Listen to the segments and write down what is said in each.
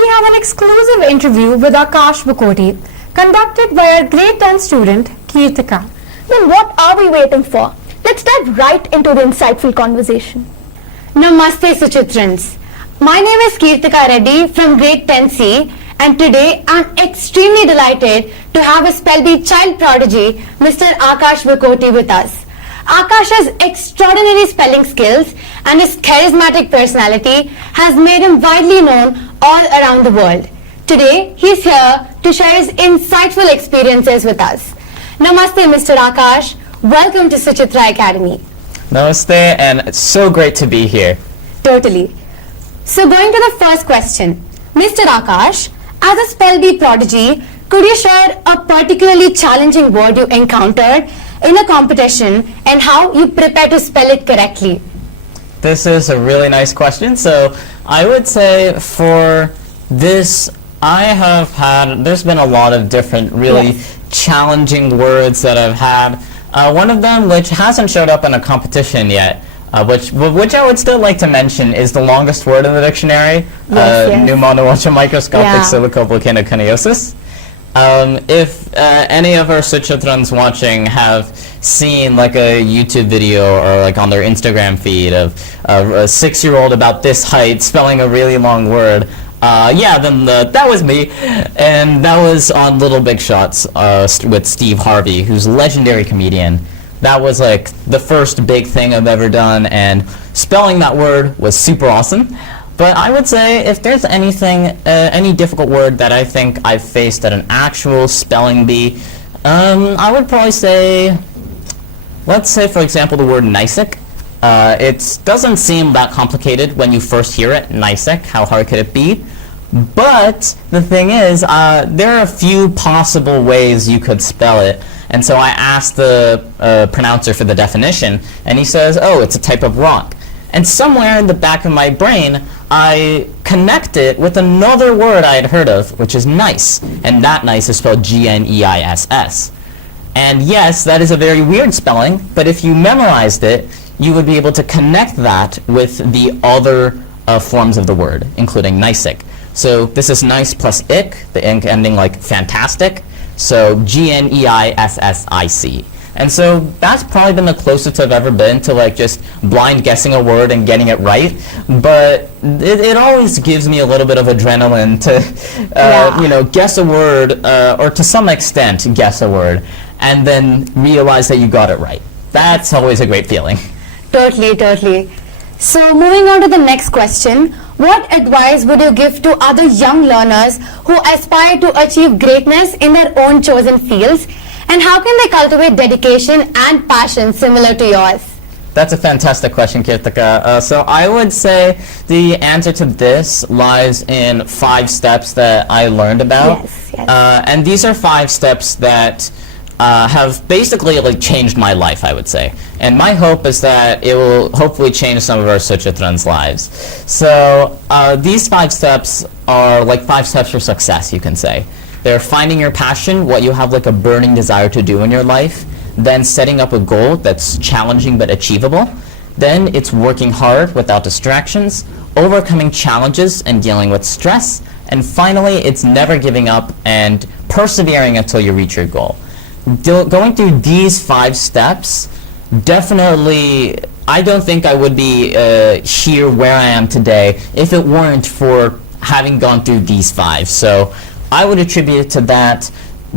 we have an exclusive interview with Akash conducted by our grade 10 student, Kirtika. Then what are we waiting for? Let's dive right into the insightful conversation. Namaste Suchitrans. My name is Kirtika Reddy from grade 10C, and today I'm extremely delighted to have a Spell Bee child prodigy, Mr. Akash with us. Akash's extraordinary spelling skills and his charismatic personality has made him widely known all around the world. Today, he's here to share his insightful experiences with us. Namaste, Mr. Akash. Welcome to Suchitra Academy. Namaste, and it's so great to be here. Totally. So going to the first question. Mr. Akash, as a Spell Bee prodigy, could you share a particularly challenging word you encountered in a competition and how you prepare to spell it correctly? This is a really nice question. So I would say for this, there's been a lot of different really challenging words that I've had. One of them, which hasn't showed up in a competition yet, which I would still like to mention, is the longest word in the dictionary, pneumonoacha microscopic silicovolcanoconiosis. If any of our Suchitrans watching have seen like a YouTube video or like on their Instagram feed of a 6-year-old about this height spelling a really long word, then that was me, and that was on Little Big Shots with Steve Harvey, who's a legendary comedian. That was like the first big thing I've ever done, and spelling that word was super awesome. But I would say if there's anything, any difficult word that I think I've faced at an actual spelling bee, I would probably say, let's say for example the word Nysic. It doesn't seem that complicated when you first hear it, Nysic, how hard could it be? But the thing is, there are a few possible ways you could spell it. And so I asked the pronouncer for the definition, and he says, oh, it's a type of rock. And somewhere in the back of my brain, I connect it with another word I had heard of, which is nice. And that nice is spelled G-N-E-I-S-S. And yes, that is a very weird spelling, but if you memorized it, you would be able to connect that with the other forms of the word, including Nysic. So this is nice plus ic, the ink ending like fantastic. So G-N-E-I-S-S-I-C. And so that's probably been the closest I've ever been to like just blind guessing a word and getting it right. But it always gives me a little bit of adrenaline to, guess a word, or to some extent guess a word, and then realize that you got it right. That's always a great feeling. Totally, totally. So moving on to the next question, what advice would you give to other young learners who aspire to achieve greatness in their own chosen fields? And how can they cultivate dedication and passion similar to yours? That's a fantastic question, Kirtika. So I would say the answer to this lies in 5 steps that I learned about. Yes. And these are 5 steps that have basically like changed my life, I would say. And my hope is that it will hopefully change some of our Suchitrans' lives. So these 5 steps are like 5 steps for success, you can say. They're finding your passion, what you have like a burning desire to do in your life, then setting up a goal that's challenging but achievable. Then it's working hard without distractions, overcoming challenges and dealing with stress, and finally it's never giving up and persevering until you reach your goal. Going through these 5 steps, definitely, I don't think I would be here where I am today if it weren't for having gone through these 5. So I would attribute it to that.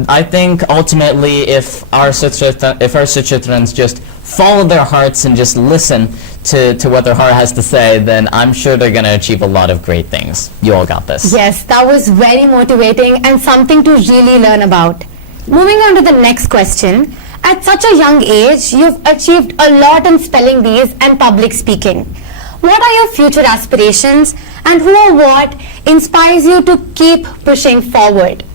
I think ultimately if our Suchitrans just follow their hearts and just listen to what their heart has to say, then I'm sure they're going to achieve a lot of great things. You all got this. Yes, that was very motivating and something to really learn about. Moving on to the next question. At such a young age, you've achieved a lot in spelling bees and public speaking. What are your future aspirations, and who or what inspires you to keep pushing forward?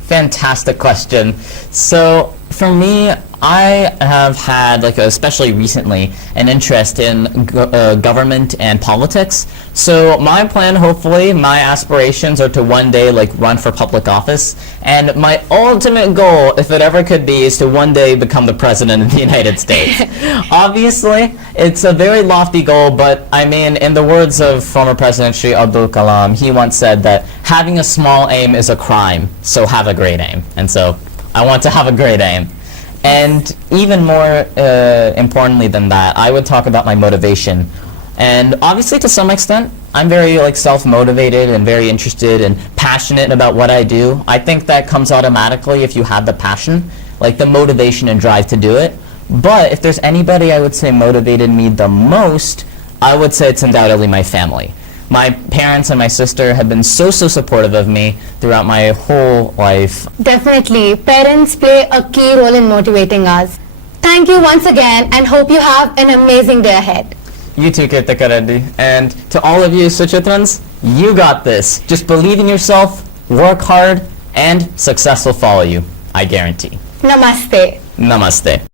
Fantastic question. So for me, I have had, like, especially recently, an interest in government and politics. So my plan, hopefully, my aspirations are to one day, like, run for public office. And my ultimate goal, if it ever could be, is to one day become the president of the United States. Obviously, it's a very lofty goal, but I mean, in the words of former President Shri Abdul Kalam, he once said that having a small aim is a crime, so have a great aim. And so I want to have a great aim. And even more importantly than that, I would talk about my motivation. And obviously, to some extent, I'm very self-motivated and very interested and passionate about what I do. I think that comes automatically if you have the passion, like the motivation and drive to do it. But if there's anybody I would say motivated me the most, I would say it's undoubtedly my family. My parents and my sister have been so supportive of me throughout my whole life. Definitely, parents play a key role in motivating us. Thank you once again and hope you have an amazing day ahead. You too, Kirtika Reddy. And to all of you Suchitrans, you got this. Just believe in yourself, work hard, and success will follow you. I guarantee. Namaste. Namaste.